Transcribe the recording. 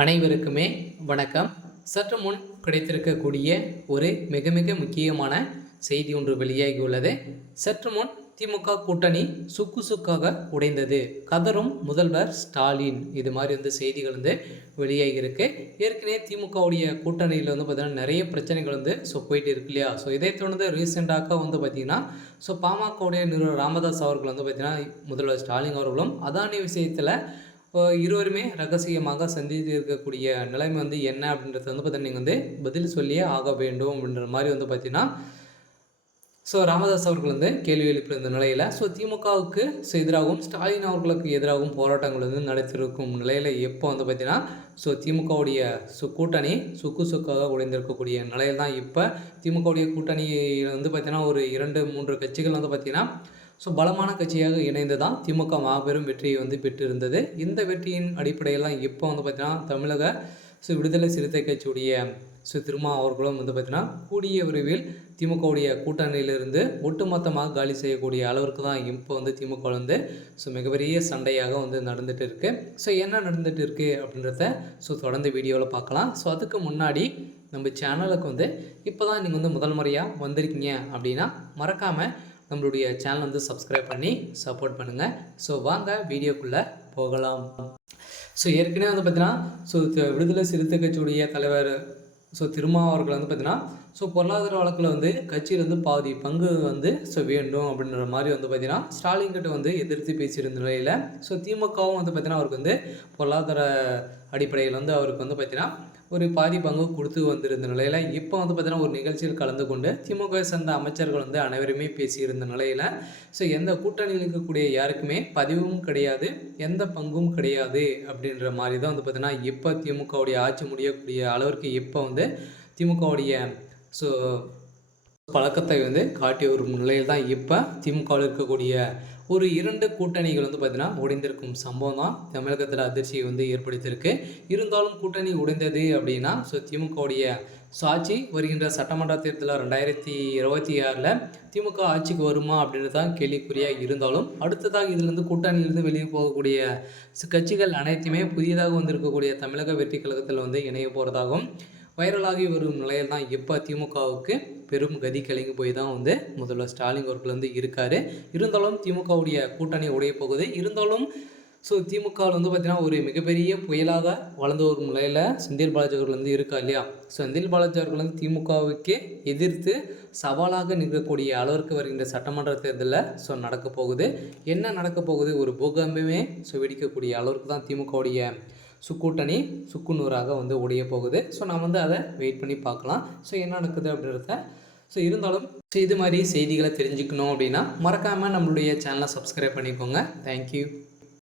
அனைவருக்குமே வணக்கம். சற்று முன் கிடைத்திருக்கக்கூடிய ஒரு மிக மிக முக்கியமான செய்தி ஒன்று வெளியாகியுள்ளது. சற்று முன் திமுக கூட்டணி சுக்கு சுக்காக உடைந்தது, கதரும் முதல்வர் ஸ்டாலின். இது மாதிரி செய்திகள் வெளியாகியிருக்கு. ஏற்கனவே திமுகவுடைய கூட்டணியில் பார்த்தீங்கன்னா நிறைய பிரச்சனைகள் போயிட்டு இருக்கு இல்லையா. இதை தொடர்ந்து ரீசெண்டாக பார்த்தீங்கன்னா பாமகவுடைய நிறுவனர் ராமதாஸ் அவர்கள் பார்த்தீங்கன்னா முதல்வர் ஸ்டாலின் அவர்களும் அதானி விஷயத்தில் இருவருமே ரகசியமாக சந்தித்து இருக்கக்கூடிய நிலைமை என்ன அப்படின்றது பார்த்தீங்கன்னா நீங்கள் பதில் சொல்லியே ஆக வேண்டும் அப்படின்ற மாதிரி பார்த்தீங்கன்னா ராமதாஸ் அவர்கள் கேள்வி எழுப்பியிருந்த நிலையில் திமுகவுக்கு எதிராகவும் ஸ்டாலின் அவர்களுக்கு எதிராகவும் போராட்டங்கள் நடத்திருக்கும் நிலையில் எப்போ பார்த்தீங்கன்னா திமுகவுடைய கூட்டணி சுக்கு சுக்காக உடைந்திருக்கக்கூடிய நிலையில் தான் இப்போ திமுகவுடைய கூட்டணி பார்த்தீங்கன்னா ஒரு 2-3 கட்சிகள் பார்த்தீங்கன்னா பலமான கட்சியாக இணைந்து தான் திமுக மாபெரும் வெற்றியை பெற்றிருந்தது. இந்த வெற்றியின் அடிப்படையில் தான் இப்போ பார்த்தீங்கன்னா தமிழக விடுதலை சிறுத்தை கட்சியுடைய திருமா அவர்களும் பார்த்தீங்கன்னா கூடிய விரைவில் திமுகவுடைய கூட்டணியிலிருந்து ஒட்டுமொத்தமாக காலி செய்யக்கூடிய அளவிற்கு தான் இப்போ திமுக மிகப்பெரிய சண்டையாக நடந்துகிட்டு இருக்குது. என்ன நடந்துகிட்டு இருக்குது அப்படின்றத தொடர்ந்து வீடியோவில் பார்க்கலாம். அதுக்கு முன்னாடி நம்ம சேனலுக்கு இப்போ தான் நீங்கள் முதல் முறையாக வந்திருக்கீங்க அப்படின்னா மறக்காமல் நம்மளுடைய சேனல் சப்ஸ்கிரைப் பண்ணி சப்போர்ட் பண்ணுங்கள். வாங்க வீடியோக்குள்ளே போகலாம். ஏற்கனவே பார்த்தீங்கன்னா விடுதலை சிறுத்தை கட்சியுடைய தலைவர் திருமா அவர்கள் பார்த்தீங்கன்னா பொருளாதார வழக்கில் கட்சியில் பாதி பங்கு வேண்டும் அப்படின்ற மாதிரி பார்த்தீங்கன்னா ஸ்டாலின் கிட்ட எதிர்த்து பேசியிருந்த நிலையில் திமுகவும் பார்த்தீங்கன்னா அவருக்கு பொருளாதார அடிப்படையில் அவருக்கு பார்த்தீங்கன்னா ஒரு பாதி பங்கு கொடுத்து வந்திருந்த நிலையில் இப்போ பார்த்தீங்கன்னா ஒரு நிகழ்ச்சியில் கலந்து கொண்டு திமுகவை சேர்ந்த அமைச்சர்கள் அனைவருமே பேசியிருந்த நிலையில் எந்த கூட்டணியில் இருக்கக்கூடிய யாருக்குமே பதிவும் கிடையாது, எந்த பங்கும் கிடையாது அப்படின்ற மாதிரி தான் பார்த்தீங்கன்னா இப்போ திமுகவுடைய ஆட்சி முடியக்கூடிய அளவிற்கு இப்போ திமுகவுடைய பழக்கத்தை காட்டி வரும் நிலையில் தான் இப்போ திமுகவில் இருக்கக்கூடிய ஒரு 2 கூட்டணிகள் பார்த்தீங்கன்னா உடைந்திருக்கும் சம்பவம் தான் தமிழகத்தில் அதிர்ச்சியை ஏற்படுத்தியிருக்கு. இருந்தாலும் கூட்டணி உடைந்தது அப்படின்னா திமுகவுடைய ஆட்சி வருகின்ற சட்டமன்ற தேர்தலில் 2026 திமுக ஆட்சிக்கு வருமா அப்படின்றது தான் கேள்விக்குறியாக இருந்தாலும் அடுத்ததாக இதிலிருந்து கூட்டணியிலிருந்து வெளியே போகக்கூடிய கட்சிகள் அனைத்துமே புதியதாக வந்திருக்கக்கூடிய தமிழக வெற்றி கழகத்தில் இணைய போகிறதாகவும் வைரலாகி வரும் நிலையில் தான் இப்போ திமுகவுக்கு பெரும் கதி கலங்கி போய் தான் முதல்வர் ஸ்டாலின் அவர்கள் இருக்கார். இருந்தாலும் திமுகவுடைய கூட்டணி உடைய போகுது. இருந்தாலும் திமுகவில் பார்த்தீங்கன்னா ஒரு மிகப்பெரிய புயலாக வளர்ந்து வரும் நிலையில் செந்தில் பாலாஜி அவர்கள் இருக்கா இல்லையா. செந்தில் பாலாஜி அவர்கள் திமுகவுக்கு எதிர்த்து சவாலாக நிற்கக்கூடிய அளவிற்கு வருகின்ற சட்டமன்ற தேர்தலில் நடக்க போகுது. என்ன நடக்க போகுது, ஒரு பூகம்பமே வெடிக்கக்கூடிய அளவிற்கு தான் திமுகவுடைய கூட்டணி சுக்குநூறாக உடைய போகுது. நாம் அதை வெயிட் பண்ணி பார்க்கலாம் என்ன நடக்குது அப்படின்றத. இருந்தாலும் இது மாதிரி செய்திகளை தெரிஞ்சுக்கணும் அப்படின்னா மறக்காமல் நம்மளுடைய சேனலை சப்ஸ்கிரைப் பண்ணிக்கோங்க. தேங்க்யூ.